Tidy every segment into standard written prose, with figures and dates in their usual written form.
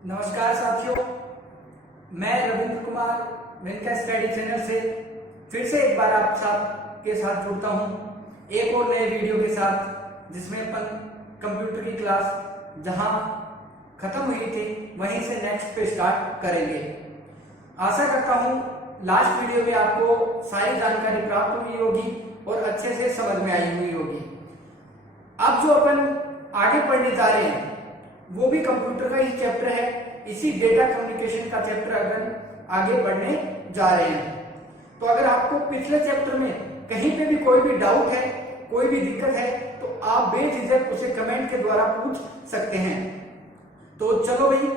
नमस्कार साथियों, मैं रविंद्र कुमार विनका स्टडी चैनल से फिर से एक बार आप सबके साथ जुड़ता हूं एक और नए वीडियो के साथ, जिसमें अपन कंप्यूटर की क्लास जहां खत्म हुई थी वहीं से नेक्स्ट पे स्टार्ट करेंगे। आशा करता हूं लास्ट वीडियो में आपको सारी जानकारी प्राप्त हुई होगी और अच्छे से समझ में आई हुई होगी। अब जो अपन आगे पढ़ने जा रहे हैं वो भी कंप्यूटर का ही चैप्टर है। इसी डेटा कम्युनिकेशन का चैप्टर अगर आगे बढ़ने जा रहे हैं, तो अगर आपको पिछले चैप्टर में कहीं पे भी कोई भी डाउट है, कोई भी दिक्कत है, तो आप बेझिझक उसे कमेंट के द्वारा पूछ सकते हैं। तो चलो भाई,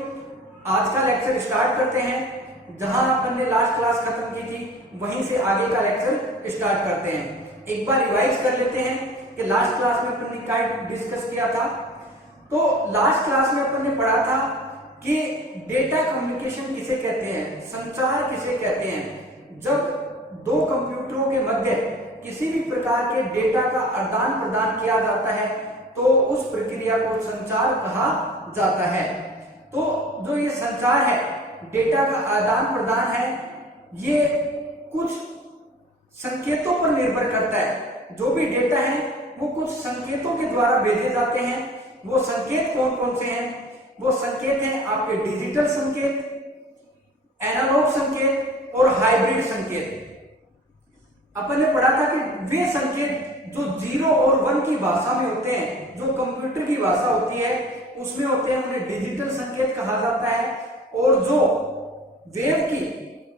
आज का लेक्चर स्टार्ट करते हैं। जहां अपन ने लास्ट क्लास खत्म की थी वहीं से आगे का लेक्चर स्टार्ट करते हैं। एक बार रिवाइज कर लेते हैं कि लास्ट क्लास में अपन ने क्या डिस्कस किया था। तो लास्ट क्लास में अपन ने पढ़ा था कि डेटा कम्युनिकेशन किसे कहते हैं, संचार किसे कहते हैं। जब दो कंप्यूटरों के मध्य किसी भी प्रकार के डेटा का आदान प्रदान किया जाता है तो उस प्रक्रिया को संचार कहा जाता है। तो जो ये संचार है, डेटा का आदान प्रदान है, ये कुछ संकेतों पर निर्भर करता है। जो भी डेटा है वो कुछ संकेतों के द्वारा भेजे जाते हैं। वो संकेत कौन कौन से हैं? वो संकेत हैं आपके डिजिटल संकेत, एनालॉग संकेत और हाइब्रिड संकेत। अपन ने पढ़ा था कि वे संकेत जो 0 और 1 की भाषा में होते हैं, जो कंप्यूटर की भाषा होती है उसमें होते हैं, उन्हें डिजिटल संकेत कहा जाता है। और जो वेव की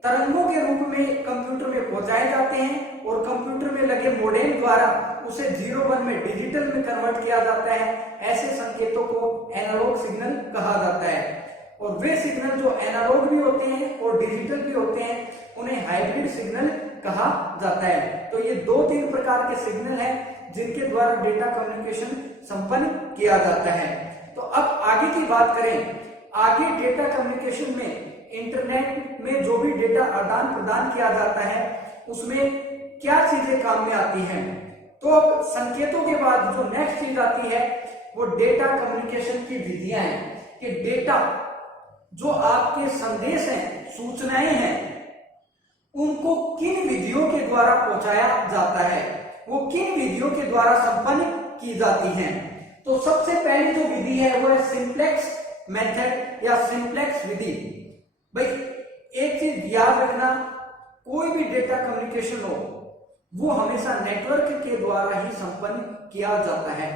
तरंगों के रूप में कंप्यूटर में पहुंचाए जाते हैं और कंप्यूटर में लगे मॉडेम द्वारा उसे 0-1 में डिजिटल में कन्वर्ट किया जाता है, ऐसे संकेतों को एनालॉग सिग्नल कहा जाता है। और वे सिग्नल जो एनालॉग भी होते हैं और डिजिटल भी होते हैं, उन्हें हाइब्रिड सिग्नल कहा जाता है। तो ये 2-3 प्रकार के सिग्नल हैं जिनके द्वारा डेटा कम्युनिकेशन संपन्न किया जाता है। तो अब आगे की बात करें, आगे डेटा कम्युनिकेशन में इंटरनेट में जो भी डेटा आदान प्रदान किया जाता है उसमें क्या चीजें काम में आती हैं। तो अब संकेतों के बाद जो नेक्स्ट चीज आती है वो डेटा कम्युनिकेशन की विधियां हैं कि डेटा जो आपके संदेश हैं, सूचनाएं हैं, उनको किन विधियों के द्वारा पहुंचाया जाता है, वो किन विधियों के द्वारा संपन्न की जाती हैं। तो सबसे पहली जो विधि है वो है सिंप्लेक्स मेथड या सिंप्लेक्स विधि। भाई एक चीज याद रखना, कोई भी डेटा कम्युनिकेशन हो वो हमेशा नेटवर्क के द्वारा ही संपन्न किया जाता है।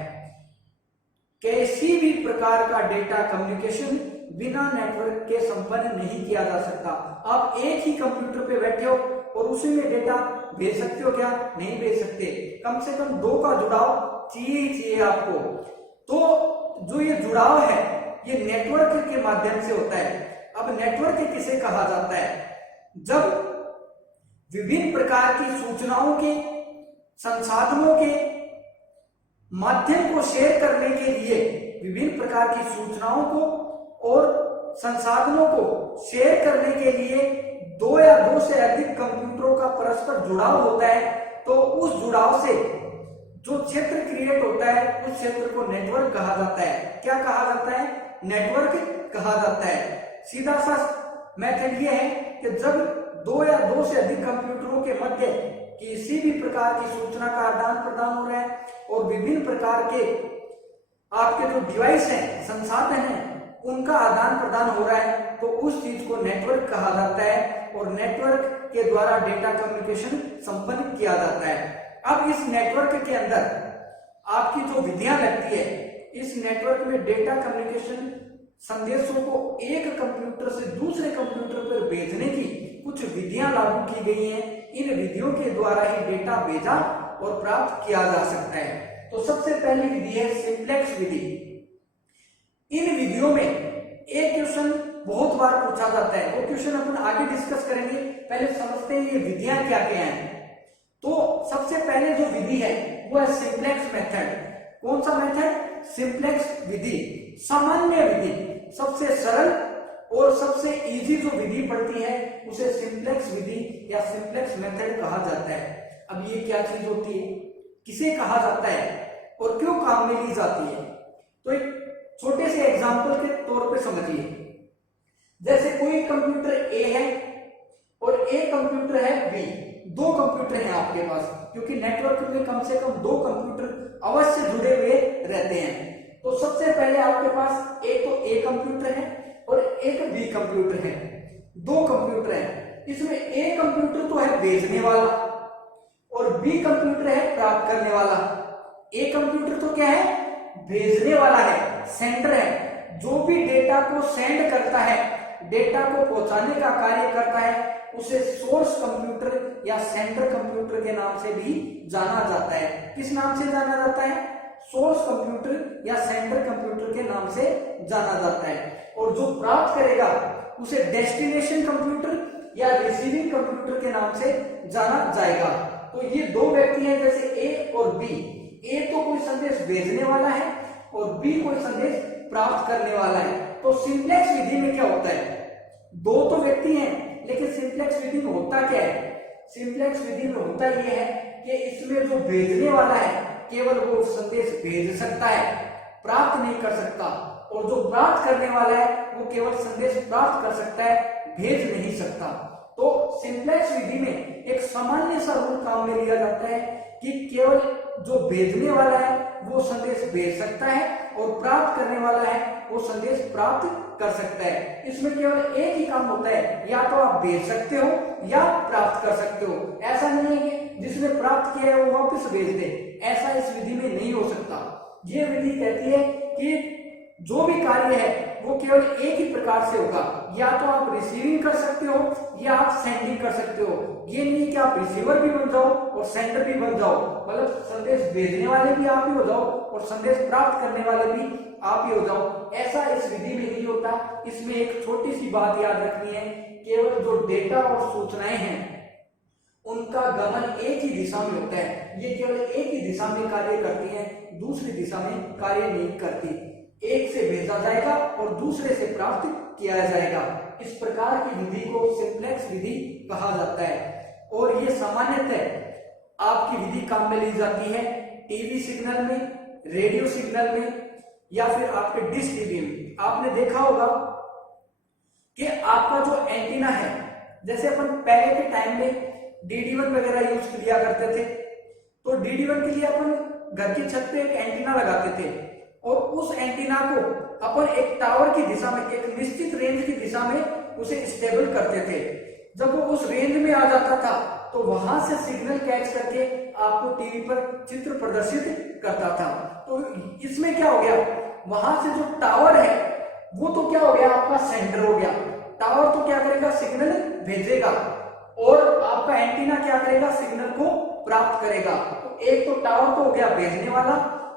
किसी भी प्रकार का डेटा कम्युनिकेशन बिना नेटवर्क के संपन्न नहीं किया जा सकता। आप एक ही कंप्यूटर पे बैठे हो और उसी में डेटा भेज सकते हो क्या? नहीं भेज सकते। कम से कम 2 का जुड़ाव चाहिए ही चाहिए आपको। तो जो ये जुड़ाव है ये नेटवर्क के माध्यम से होता है। अब नेटवर्क किसे कहा जाता है? जब विभिन्न प्रकार की सूचनाओं के, संसाधनों के माध्यम को शेयर करने के लिए, विभिन्न प्रकार की सूचनाओं को और संसाधनों को शेयर करने के लिए 2 या 2 से अधिक कंप्यूटरों का परस्पर जुड़ाव होता है। तो उस जुड़ाव से जो क्षेत्र क्रिएट होता है उस क्षेत्र को नेटवर्क कहा जाता है। क्या कहा जाता है? नेटवर्क कहा जाता है। सीधा सा मेथड ये है कि जब 2 या 2 से अधिक कंप्यूटरों के मध्य किसी भी प्रकार की सूचना का आदान प्रदान हो रहा है और विभिन्न प्रकार के आपके जो डिवाइस हैं, संसाधन हैं, उनका आदान प्रदान हो रहा है, तो उस चीज को नेटवर्क कहा जाता है। और नेटवर्क के द्वारा डेटा कम्युनिकेशन संपन्न किया जाता है। अब इस नेटवर्क के अंदर आपकी जो विधियां लगती है, इस नेटवर्क में डेटा कम्युनिकेशन संदेशों को एक कंप्यूटर से दूसरे कंप्यूटर पर भेजने की कुछ विधियां लागू की गई हैं। इन विधियों के द्वारा ही डेटा भेजा और प्राप्त किया जा सकता है। तो सबसे पहली विधि है सिंप्लेक्स विधि। इन विधियों में एक क्वेश्चन बहुत बार पूछा जाता है, वो क्वेश्चन अपन आगे डिस्कस करेंगे। पहले समझते हैं ये विधियां क्या क्या हैं। तो सबसे पहले जो विधि है वो है सिंप्लेक्स मेथड। कौन सा मेथड? सिंप्लेक्स विधि, सामान्य विधि, सबसे सरल और सबसे इजी जो विधि पड़ती है उसे सिंप्लेक्स विधि या सिंप्लेक्स मेथड कहा जाता है। अब ये क्या चीज होती है, किसे कहा जाता है और क्यों काम में ली जाती है? तो एक छोटे से एग्जांपल के तौर पे समझिए। जैसे कोई कंप्यूटर ए है और एक कंप्यूटर है बी, दो कंप्यूटर हैं आपके पास, क्योंकि नेटवर्क में कम से कम दो कंप्यूटर अवश्य जुड़े हुए रहते हैं। तो सबसे पहले आपके पास एक तो ए कंप्यूटर है और एक बी कंप्यूटर है, दो कंप्यूटर है। इसमें ए कंप्यूटर तो है भेजने वाला और बी कंप्यूटर है प्राप्त करने वाला। ए कंप्यूटर तो क्या है, भेजने वाला है, सेंडर है, जो भी डेटा को सेंड करता है, डेटा को पहुंचाने का कार्य करता है, उसे सोर्स कंप्यूटर या सेंटर कंप्यूटर के नाम से भी जाना जाता है। किस नाम से जाना जाता है, सोर्स कंप्यूटर या सेंटर कंप्यूटर के नाम से जाना जाता है। और जो प्राप्त करेगा उसे डेस्टिनेशन कंप्यूटर या रिसीविंग कंप्यूटर के नाम से जाना जाएगा। तो ये दो व्यक्ति हैं, जैसे ए और बी। ए तो कोई संदेश भेजने वाला है और बी कोई संदेश प्राप्त करने वाला है। तो सिंप्लेक्स विधि में क्या होता है, दो तो व्यक्ति हैं, लेकिन सिंप्लेक्स विधि में होता क्या है, सिंप्लेक्स विधि में होता यह है कि इसमें जो भेजने वाला है केवल वो संदेश भेज सकता है, प्राप्त नहीं कर सकता, और जो प्राप्त करने वाला है वो केवल संदेश प्राप्त कर सकता है, भेज नहीं सकता। तो सिंप्लेक्स विधि में एक सामान्य सा रूल काम में लिया जाता है कि केवल जो भेजने वाला है वो संदेश भेज सकता है और प्राप्त करने वाला है वो संदेश प्राप्त कर सकता है। इसमें केवल एक ही काम होता है, या तो आप भेज सकते हो या प्राप्त कर सकते हो। ऐसा नहीं है कि जिसने प्राप्त किया है वो वापस भेज दे, ऐसा इस विधि में नहीं हो सकता। ये विधि कहती है कि जो भी कार्य है वो केवल एक ही प्रकार से होगा, या तो आप रिसीविंग कर सकते हो या आप सेंडिंग कर सकते हो। ये नहीं कि आप रिसीवर भी बन जाओ और सेंडर भी बन जाओ, मतलब संदेश भेजने वाले भी आप ही हो जाओ और संदेश प्राप्त करने वाले भी आप ही हो जाओ, ऐसा इस विधि में नहीं होता। इसमें एक छोटी सी बात याद रखनी है, केवल जो डेटा और सूचनाएं हैं उनका गमन एक ही दिशा में होता है। ये केवल एक ही दिशा में कार्य करती हैं, दूसरी दिशा में कार्य नहीं करती। एक से भेजा जाएगा और दूसरे से प्राप्त किया जाएगा। इस प्रकार की विधि को सिंप्लेक्स विधि कहा जाता है। और ये सामान्यतः आपकी विधि काम में ली जाती है टीवी सिग्नल में, रेडियो सिग्नल में, या फिर आपके डिश टीवी में। आपने देखा होगा कि आपका जो एंटीना है, जैसे अपन पहले के टाइम में DD1 वगैरह यूज किया करते थे, तो DD1 के लिए अपन घर की छत पे एक एंटीना लगाते थे और उस एंटीना को अपन एक टावर की दिशा में, एक निश्चित रेंज की दिशा में उसे स्टेबल करते थे। जब वो उस रेंज में आ जाता था तो वहां से सिग्नल कैच करके आपको टीवी पर चित्र प्रदर्शित करता था। तो इसमें क्या हो गया, वहां से जो टावर है वो तो क्या हो गया, आपका सेंटर हो गया। टावर तो क्या करेगा, सिग्नल भेजेगा, और आपका एंटीना क्या करेगा, सिग्नल को प्राप्त करेगा। तो एक तो टावर तो हो गया भेजने वाला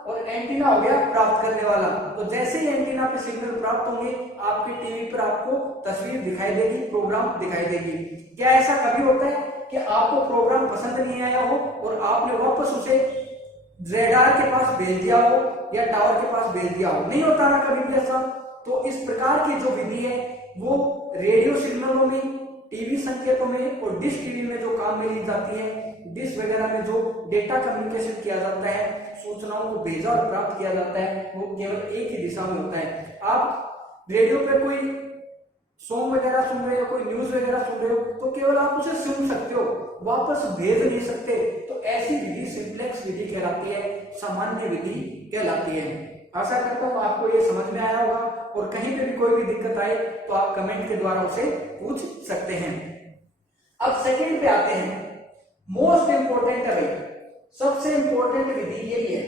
और एंटीना हो गया प्राप्त करने वाला। तो जैसे ही एंटीना पे सिग्नल प्राप्त होंगे आपकी टीवी पर आपको तस्वीर दिखाई देगी, प्रोग्राम दिखाई देगी। क्या ऐसा कभी होता है कि आपको प्रोग्राम पसंद नहीं आया हो और आपने वापस उसे रेडार के पास भेज दिया हो या टावर के पास भेज दिया हो? नहीं होता ना कभी भी ऐसा। तो इस प्रकार की जो विधि है वो रेडियो सिग्नलों में, टीवी संकेतों में और डिश टीवी में जो काम में ली जाती है, डिश वगैरह में जो डेटा कम्युनिकेशन किया जाता है, सूचनाओं को भेजा और प्राप्त किया जाता है, वो केवल एक ही दिशा में होता है। आप रेडियो पे कोई सॉन्ग वगैरह सुन रहे हो, कोई न्यूज वगैरह सुन रहे हो, तो केवल आप उसे सुन सकते हो, वापस भेज नहीं सकते। तो ऐसी विधि सिंप्लेक्स विधि कहलाती है, सामान्य विधि कहलाती है। आशा करता हूं आपको ये समझ में आया होगा, और कहीं पे भी कोई भी दिक्कत आए तो आप कमेंट के द्वारा उसे पूछ सकते हैं। अब सेकंड पे आते हैं, मोस्ट इंपोर्टेंट है, सबसे इंपोर्टेंट विधि यही है।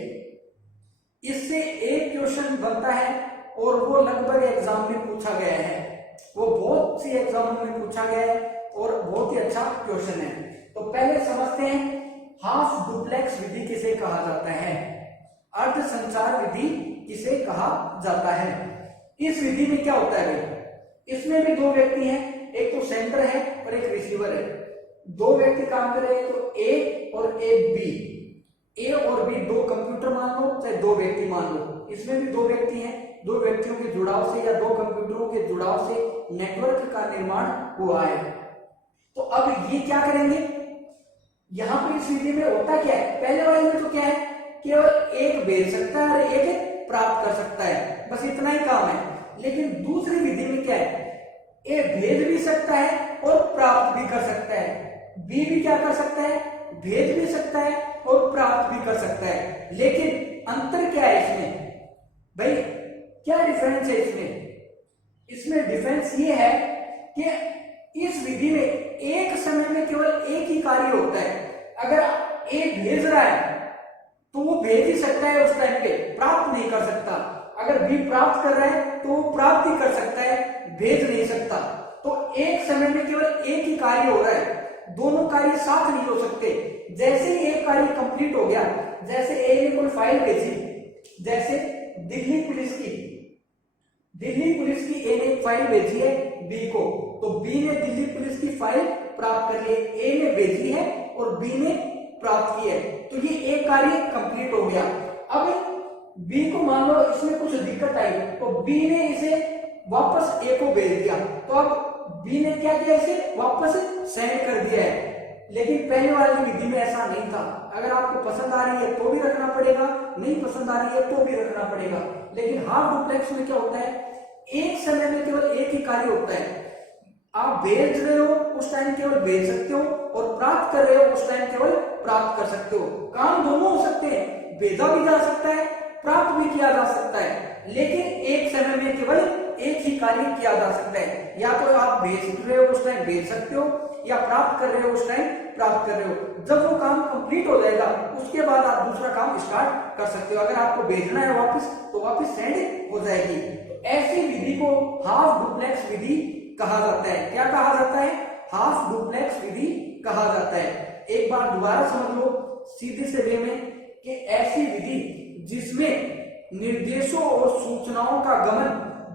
इससे एक क्वेश्चन बनता है और वो लगभग एग्जाम में पूछा गया है, वो बहुत सी एग्जामों में पूछा गया है और बहुत ही अच्छा क्वेश्चन है। तो पहले समझते हैं हाफ डुप्लेक्स विधि किसे कहा जाता है, अर्ध संचार विधि किसे कहा जाता है। इस विधि में क्या होता है, इसमें भी दो व्यक्ति हैं, एक तो सेंटर है और एक रिसीवर है। दो व्यक्ति काम कर रहे हैं, तो ए और एक बी। ए और बी दो कंप्यूटर मान लो, चाहे दो व्यक्ति मान लो, इसमें भी दो व्यक्ति हैं। दो व्यक्तियों के जुड़ाव से या दो कंप्यूटरों के जुड़ाव से नेटवर्क का निर्माण हुआ है। तो अब ये क्या करेंगे, यहां पर इस विधि में होता क्या है, पहले वाले में तो क्या है, केवल एक भेज सकता है और एक प्राप्त कर सकता है, बस इतना ही काम है। लेकिन दूसरी विधि में क्या है, ए भेज भी सकता है और प्राप्त भी कर सकता है। बी भी क्या कर सकता है, भेज भी सकता है और प्राप्त भी कर सकता है। लेकिन अंतर क्या है इसमें भाई, क्या डिफरेंस है इसमें? इसमें डिफरेंस ये है कि इस विधि में एक समय में केवल एक ही कार्य होता है। अगर ए भेज रहा है तो वो भेज ही सकता है उस टाइम पे, प्राप्त नहीं कर सकता। अगर बी प्राप्त कर रहा है तो वो प्राप्त ही कर सकता है, भेज नहीं सकता। तो एक समय में केवल एक ही कार्य हो रहा है, दोनों कार्य साथ नहीं हो सकते। जैसे ही एक कार्य कंप्लीट हो गया, जैसे ए ने कोई फाइल भेजी, जैसे दिल्ली पुलिस की ए ने फाइल भेजी है बी को, तो बी ने दिल्ली पुलिस की फाइल प्राप्त कर ली, ए ने भेजी है और बी ने प्राप्त की है, तो ये एक कार्य कंप्लीट हो गया। अब बी को मान लो इसमें कुछ दिक्कत आई, तो बी ने इसे वापस ए को भेज दिया, तो अब बी ने क्या किया, इसे वापस सेंड कर दिया है। लेकिन पहले वाली विधि में ऐसा नहीं था। अगर आपको पसंद आ रही है तो भी रखना पड़ेगा, नहीं पसंद आ रही है तो भी रखना पड़ेगा। लेकिन हाफ डुप्लेक्स में क्या होता है, एक समय में केवल एक ही कार्य होता है। आप भेज रहे हो उस टाइम केवल भेज सकते हो और प्राप्त कर रहे हो उस टाइम केवल प्राप्त कर सकते हो। काम दोनों हो सकते हैं, भेजा भी जा सकता है, प्राप्त भी किया जा सकता है, लेकिन एक समय में केवल एक ही कार्य किया जा सकता है। या तो आप भेज रहे हो उस टाइम भेज सकते हो, या प्राप्त कर रहे हो उस टाइम प्राप्त कर रहे हो। जब वो काम कंप्लीट हो जाएगा उसके बाद आप दूसरा काम स्टार्ट कर सकते हो। अगर आपको भेजना है वापस तो वापस सेंड हो जाएगी। तो ऐसी विधि को हाफ डुप्लेक्स विधि कहा जाता है। क्या कहा जाता है, हाफ डुप्लेक्स विधि कहा जाता है। एक बार दोबारा समझ लो सीधे से वे में कि ऐसी विधि जिसमें निर्देशों और सूचनाओं का गमन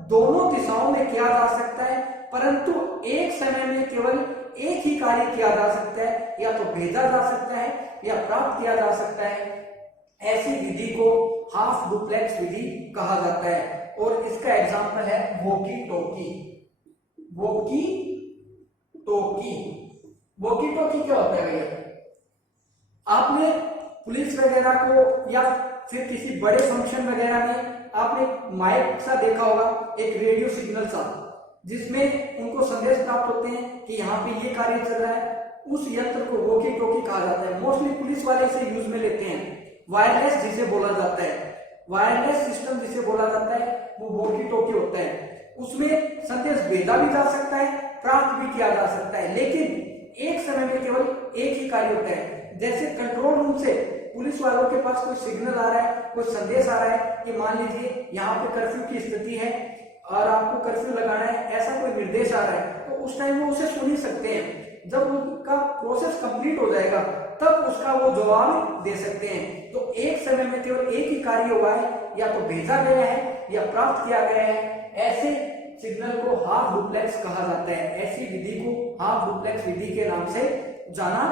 दोनों दिशाओं में किया जा सकता है, परंतु एक समय में केवल एक ही कार्य किया जा सकता है, या तो भेजा जा सकता है या प्राप्त किया जा सकता है। ऐसी विधि को हाफ डुप्लेक्स विधि कहा जाता है। और इसका एग्जांपल है वॉकी टॉकी। वॉकी टॉकी क्या होता है भैया? आपने पुलिस वगैरह को या फिर किसी बड़े फंक्शन वगैरह में आपने माइक सा देखा होगा, एक रेडियो सिग्नल सा, जिसमें उनको संदेश प्राप्त होते हैं कि यहाँ पे ये कार्य चल रहा है। उस यंत्र को वॉकी टॉकी कहा जाता है। मोस्टली पुलिस वाले इसे यूज में लेते हैं। वायरलेस जिसे बोला जाता है, वायरलेस सिस्टम जिसे बोला जाता है, वो वॉकी टॉकी होता है। उसमें संदेश भेजा भी जा सकता है, प्राप्त भी किया जा सकता है, लेकिन एक समय में केवल एक ही कार्य होता है। जैसे कंट्रोल रूम से पुलिस वालों के पास कोई सिग्नल आ रहा है, कोई संदेश आ रहा है कि मान लीजिए यहाँ पे कर्फ्यू की स्थिति है और आपको कर्फ्यू लगाना है, ऐसा कोई निर्देश आ रहा है, तो उस टाइम वो उसे सुन ही सकते हैं। जब उनका प्रोसेस कंप्लीट हो जाएगा तब उसका वो जवाब दे सकते हैं। तो एक समय में केवल एक ही कार्य हुआ है, या तो भेजा गया है या प्राप्त किया गया है। ऐसे सिग्नल को हाफ डुप्लेक्स कहा जाता है। ऐसी विधि को हाफ डुप्लेक्स विधि के नाम से जाना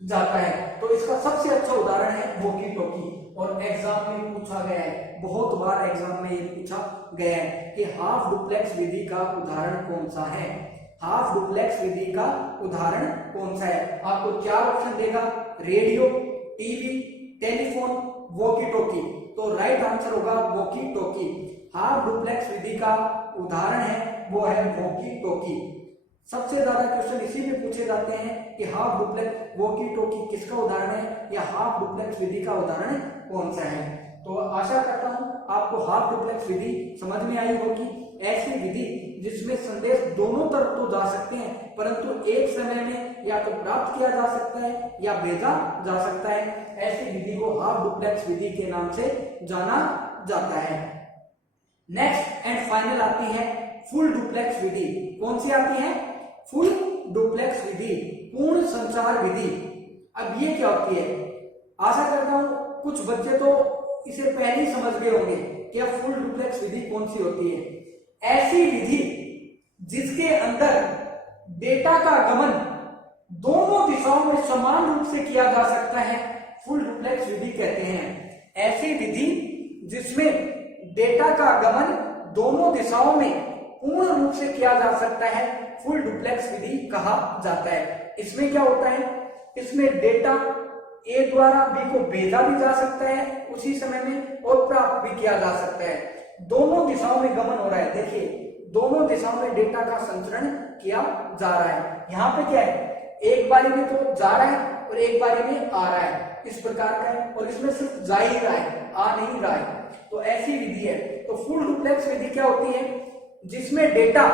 जाता है। तो इसका सबसे अच्छा उदाहरण है वॉकी टॉकी, और एग्जाम में पूछा गया है, बहुत बार एग्जाम में ये पूछा गया है कि हाफ डुप्लेक्स विधि का उदाहरण कौन सा है। हाफ डुप्लेक्स विधि का उदाहरण कौन सा है? आपको 4 ऑप्शन देगा, radio, TV, telephone, walkie talkie. तो राइट आंसर होगा वॉकी टॉकी। हाफ डुप्लेक्स विधि का उदाहरण है वो है वॉकी टॉकी। सबसे ज्यादा क्वेश्चन इसी में पूछे जाते हैं कि हाफ डुप्लेक्स वॉकी टॉकी किसका उदाहरण है, या हाफ डुप्लेक्स विधि का उदाहरण कौन सा है। तो आशा करता हूं आपको हाफ डुप्लेक्स विधि समझ में आई होगी। ऐसी विधि जिसमें संदेश दोनों तरफ तो जा सकते हैं, परंतु एक समय में या तो प्राप्त किया जा सकता है या भेजा जा सकता है। ऐसी विधि को हाफ डुप्लेक्स विधि के नाम से जाना जाता है। नेक्स्ट एंड फाइनल आती है फुल डुप्लेक्स विधि। कौन सी आती है? फुल डुप्लेक्स विधि, पूर्ण संचार विधि। अब ये क्या होती है? आशा करता हूं कुछ बच्चे तो इसे पहले ही समझ गए होंगे कि फुल डुप्लेक्स विधि कौन सी होती है। ऐसी विधि जिसके अंदर डेटा का गमन दोनों दिशाओं में समान रूप से किया जा सकता है, फुल डुप्लेक्स विधि कहते हैं। ऐसी विधि जिसमें डेटा का गमन दोनों दिशाओं में पूर्ण रूप से किया जा सकता है, फुल डुप्लेक्स विधि कहा जाता है। इसमें क्या होता है? इसमें डेटा ए द्वारा बी को भेजा भी जा सकता है उसी समय में, और प्राप्त भी किया जा सकता है। दोनों दिशाओं में गमन हो रहा है। देखिए दोनों दिशाओं में डेटा का संचरण किया जा रहा है। यहाँ पे क्या है, एक बारी में तो जा रहा है और एक बारी में आ रहा है, इस प्रकार का है, और इसमें सिर्फ जा ही रहा है, आ नहीं रहा है, तो ऐसी विधि है। तो फुल डुप्लेक्स विधि क्या होती है, जिसमें डेटा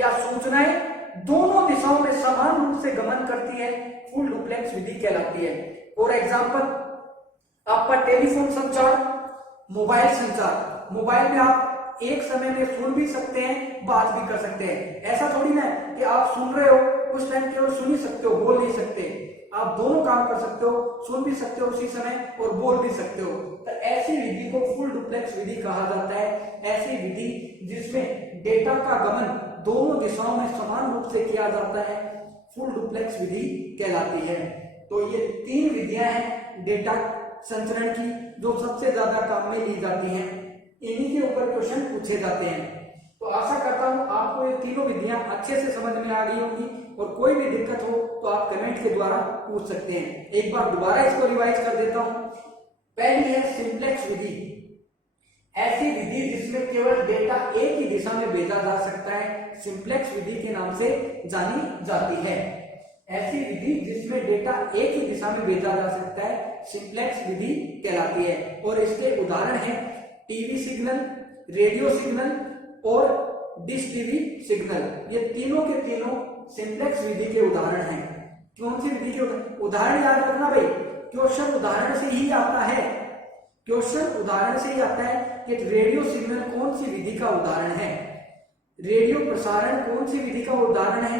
या सूचनाएं दोनों दिशाओं में समान रूप से गमन करती है, फुल डुप्लेक्स विधि कहलाती है। फॉर एग्जाम्पल, आपका टेलीफोन संचार, मोबाइल संचार, मोबाइल में आप एक समय में सुन भी सकते हैं, बात भी कर सकते हैं। ऐसा थोड़ी ना है कि आप सुन रहे हो, उस टाइम केवल सुन ही सकते हो, बोल नहीं सकते। आप दोनों काम कर सकते हो, सुन भी सकते हो उसी समय और बोल भी सकते हो। तो ऐसी विधि को फुल डुप्लेक्स विधि कहा जाता है। ऐसी विधि जिसमें डेटा का गमन दोनों दिशाओं में समान रूप से किया जाता है, फुल डुप्लेक्स विधि कहलाती है। तो ये 3 विधियां हैं डेटा संचरण की, जो सबसे ज्यादा काम में ली जाती हैं। इन्हीं के ऊपर क्वेश्चन पूछे जाते हैं। तो आशा करता हूं आपको ये तीनों विधियां अच्छे से समझ में आ गई होंगी, और कोई भी दिक्कत हो तो आप कमेंट के द्वारा पूछ सकते हैं। एक बार दोबारा इसको रिवाइज कर देता हूं। पहली है सिंप्लेक्स विधि, ऐसी विधि जिसमें केवल डेटा एक ही दिशा में भेजा जा सकता है, सिंप्लेक्स विधि के नाम से जानी जाती है। ऐसी विधि जिसमें डेटा एक ही दिशा में भेजा जा सकता है, सिंप्लेक्स विधि कहलाती है। और इसके उदाहरण हैं टीवी सिग्नल, रेडियो सिग्नल और डिश टीवी सिग्नल। ये तीनों के तीनों सिंप्लेक्स विधि के उदाहरण हैं। कौन सी विधि के उदाहरण याद रखना भाई, क्वेश्चन उदाहरण से ही आता है। क्वेश्चन उदाहरण से ही आता है कि रेडियो सिग्नल कौन सी विधि का उदाहरण है, रेडियो प्रसारण कौन सी विधि का उदाहरण है,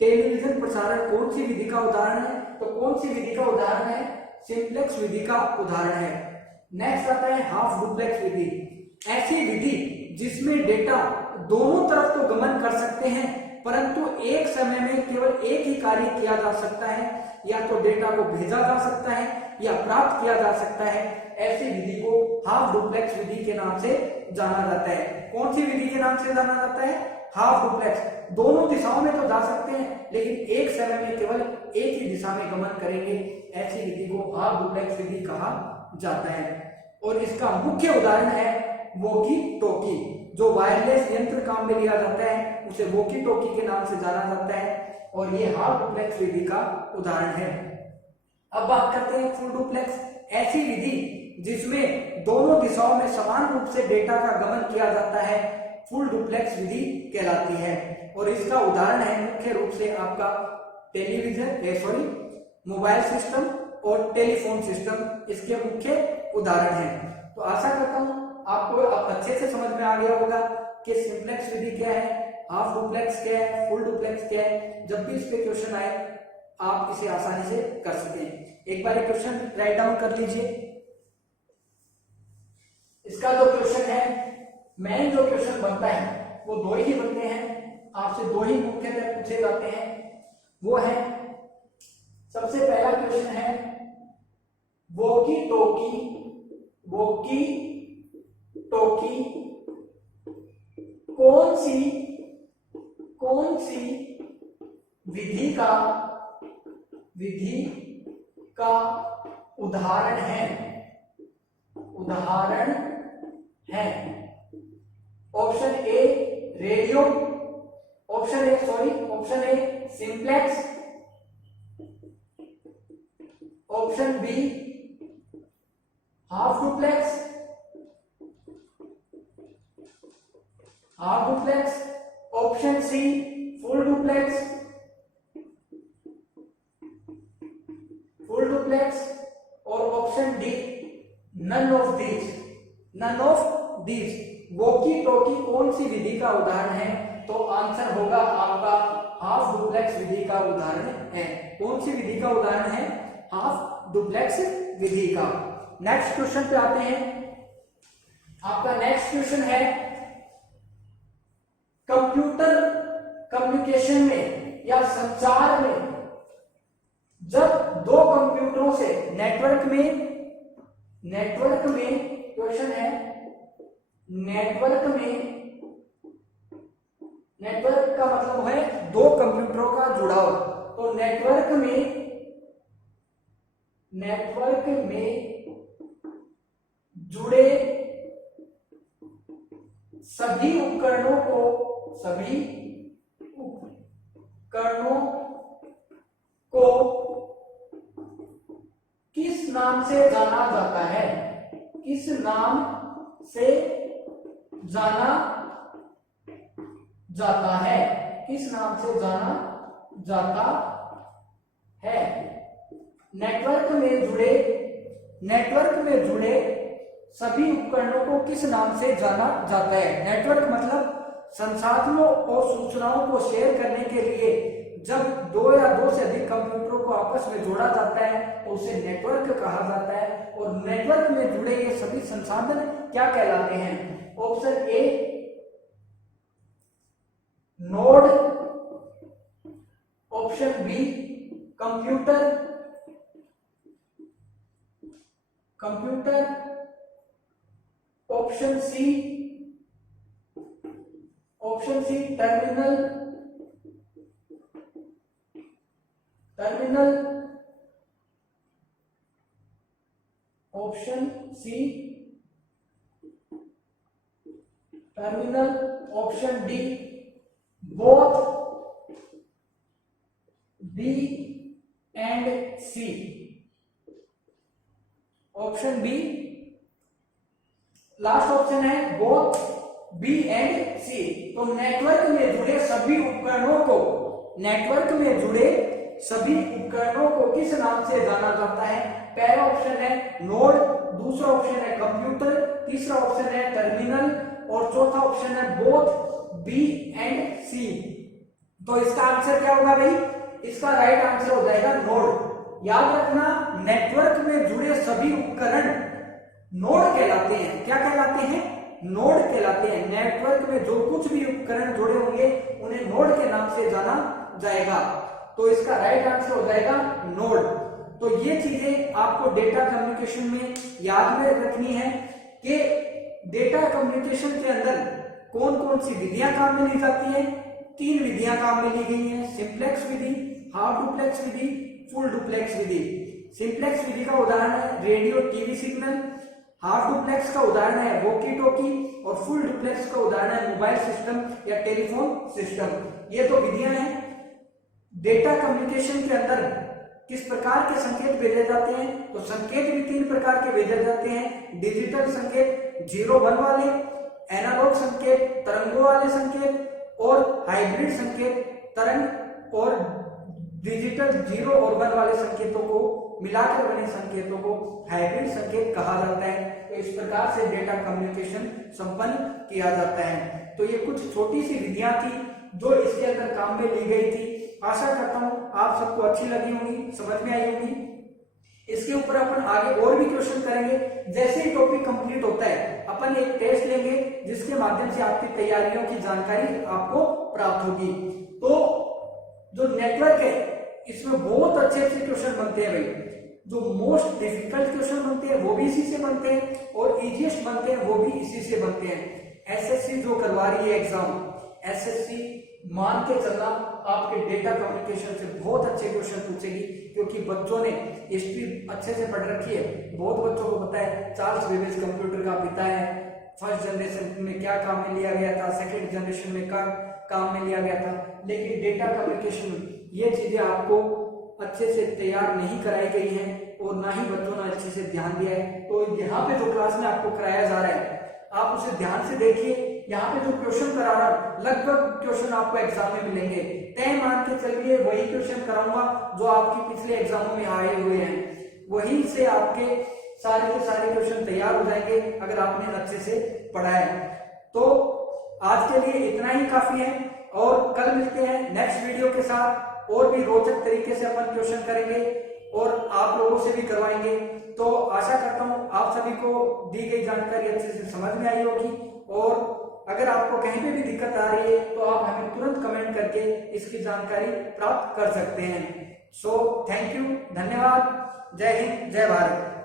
टेलीविजन प्रसारण कौन सी विधि का उदाहरण है। तो कौन सी विधि का उदाहरण है, सिंप्लेक्स विधि का उदाहरण है। नेक्स्ट आता है हाफ डुप्लेक्स विधि, ऐसी विधि जिसमें डेटा दोनों तरफ तो गमन कर सकते हैं, परंतु एक समय में केवल एक ही कार्य किया जा सकता है, या तो डेटा को भेजा जा सकता है या प्राप्त किया जा सकता है। ऐसी विधि को हाफ डुप्लेक्स विधि के नाम से जाना जाता है। कौन सी विधि के नाम से जाना जाता है, हाफ डुप्लेक्स। दोनों दिशाओं में तो जा सकते हैं, लेकिन एक समय में केवल एक ही दिशा में गमन करेंगे, ऐसी विधि को हाफ डुप्लेक्स विधि कहा जाता है। और इसका मुख्य उदाहरण है वॉकी टॉकी, जो वायरलेस यंत्र काम में लिया जाता है, उसे वॉकी टॉकी के नाम से जाना जाता है, और ये हाफ डुप्लेक्स विधि का उदाहरण है। अब बात करते हैं फुल डुप्लेक्स, ऐसी विधि जिसमें दोनों दिशाओं में समान रूप से डेटा का गमन किया जाता है, फुल डुप्लेक्स विधि कहलाती है। और इसका उदाहरण है मुख्य रूप से आपका मोबाइल सिस्टम और टेलीफोन सिस्टम, इसके मुख्य उदाहरण हैं। तो आशा करता हूं आपको अब अच्छे से समझ में आ गया होगा कि सिंप्लेक्स विधि क्या है, हाफ डुप्लेक्स क्या है, फुल डुप्लेक्स क्या है। जब भी इस पे क्वेश्चन आए आप इसे आसानी से कर सकें। एक बार क्वेश्चन राइट डाउन कर लीजिए। इसका जो क्वेश्चन है, मेन जो क्वेश्चन बनता है वो 2 ही बनते हैं, आपसे 2 ही मुख्यतः पूछे जाते हैं। वो है, सबसे पहला क्वेश्चन है वॉकी टॉकी कौन सी विधि का उदाहरण है। Option A radio, option A simplex, option B half duplex, option C full duplex, और option D none of these. Walkie talkie कौन सी विधि का उदाहरण है, तो आंसर होगा आपका हाफ डुप्लेक्स विधि का उदाहरण है। कौन सी विधि का उदाहरण है, हाफ डुप्लेक्स विधि का। नेक्स्ट क्वेश्चन पे आते हैं। आपका नेक्स्ट क्वेश्चन है कंप्यूटर कम्युनिकेशन में या संचार में जब 2 कंप्यूटरों से नेटवर्क में क्वेश्चन है, नेटवर्क का मतलब है 2 कंप्यूटरों का जुड़ाव। तो नेटवर्क में जुड़े सभी उपकरणों को सभी उपकरणों को किस नाम से जाना जाता है, किस नाम से जाना जाता है, किस नाम से जाना जाता है। नेटवर्क में जुड़े सभी उपकरणों को किस नाम से जाना जाता है। नेटवर्क मतलब संसाधनों और सूचनाओं को शेयर करने के लिए जब दो या दो से अधिक कंप्यूटरों को आपस में जोड़ा जाता है तो उसे नेटवर्क कहा जाता है। और नेटवर्क में जुड़े ये सभी संसाधन क्या कहलाते हैं। Option A node, option B computer, option C terminal, option C terminal, option D both B and C, option B last option है बोथ बी एंड सी। तो नेटवर्क में जुड़े सभी उपकरणों को, नेटवर्क में जुड़े सभी उपकरणों को किस नाम से जाना जाता है। पहला ऑप्शन है नोड, दूसरा ऑप्शन है कंप्यूटर, तीसरा ऑप्शन है टर्मिनल और चौथा ऑप्शन है बोथ बी एंड सी। तो इसका आंसर क्या होगा भाई, इसका राइट आंसर हो जाएगा नोड। याद रखना नेटवर्क में जुड़े सभी उपकरण नोड कहलाते हैं। क्या कहलाते हैं, नोड कहलाते हैं। नेटवर्क में जो कुछ भी उपकरण जुड़े होंगे उन्हें नोड के नाम से जाना जाएगा। तो इसका राइट आंसर हो जाएगा नोड। तो ये चीजें आपको डेटा कम्युनिकेशन में याद में रखनी है कि डेटा कम्युनिकेशन के अंदर कौन कौन सी विधियां काम में ली जाती हैं। 3 विधियां काम में ली गई हैं, सिंप्लेक्स विधि, हाफ डुप्लेक्स विधि, फुल डुप्लेक्स विधि। सिंप्लेक्स विधि का उदाहरण है radio TV signal, half duplex का उदाहरण है वॉकी टॉकी और फुल डुप्लेक्स का उदाहरण है मोबाइल सिस्टम या टेलीफोन सिस्टम। ये तो विधियां हैं। डेटा कम्युनिकेशन के अंदर किस प्रकार के संकेत भेजे जाते हैं, तो संकेत भी 3 प्रकार के भेजे जाते हैं। डिजिटल संकेत 0-1 वाले, एनालॉग संकेत तरंगों वाले संकेत और हाइब्रिड संकेत तरंग और डिजिटल 0 और 1 वाले संकेतों को मिलाकर बने संकेतों को हाइब्रिड संकेत कहा जाता है। तो इस प्रकार से डेटा कम्युनिकेशन संपन्न किया जाता है। तो ये कुछ छोटी सी विधियां थी जो इसके अंदर काम में ली गई थी। आशा करता हूं आप सबको अच्छी लगी होंगी, समझ में आई होगी। इसके ऊपर अपन आगे और भी क्वेश्चन करेंगे। जैसे ही टॉपिक कंप्लीट होता है अपन एक टेस्ट लेंगे जिसके माध्यम से आपकी तैयारियों की जानकारी आपको प्राप्त होगी। तो जो नेटवर्क है इसमें बहुत अच्छे अच्छे क्वेश्चन बनते हैं भाई। जो मोस्ट डिफिकल्ट क्वेश्चन बनते हैं वो भी इसी से बनते हैं और इजीएस्ट बनते हैं वो भी इसी से बनते हैं। एसएससी जो करवा रही है एग्जाम, एसएससी मान के चलना आपके डेटा कम्युनिकेशन से बहुत अच्छे क्वेश्चन पूछेगी, क्योंकि बच्चों ने हिस्ट्री अच्छे से पढ़ रखी है। बहुत बच्चों को पता है चार्ल्स बेबेज कंप्यूटर का पिता है, फर्स्ट जनरेशन में क्या काम में लिया गया था, सेकेंड जनरेशन में क्या काम में लिया गया था। लेकिन डेटा कम्युनिकेशन में ये चीजें आपको अच्छे से तैयार नहीं कराई गई हैं और ना ही बच्चों ने अच्छे से ध्यान दिया है। तो यहाँ पे जो क्लास में आपको कराया जा रहा है आप उसे ध्यान से देखिए। यहाँ पे जो क्वेश्चन करा रहा हूं लगभग क्वेश्चन आपको एग्जाम में मिलेंगे। तय मान के चलिए वही क्वेश्चन कराऊंगा जो आपके पिछले एग्जामों में आए हुए हैं, वही से आपके सारे के सारे क्वेश्चन तैयार हो जाएंगे अगर आपने अच्छे से पढ़ा है। तो आज के लिए इतना ही काफी है और कल मिलते हैं नेक्स्ट वीडियो के साथ। और भी रोचक तरीके से अपन क्वेश्चन करेंगे और आप लोगों से भी करवाएंगे। तो आशा करता हूं आप सभी को दी गई जानकारी अच्छे से समझ में आई होगी। और अगर आपको कहीं पे भी दिक्कत आ रही है तो आप हमें तुरंत कमेंट करके इसकी जानकारी प्राप्त कर सकते हैं। सो थैंक यू, धन्यवाद, जय हिंद, जय भारत।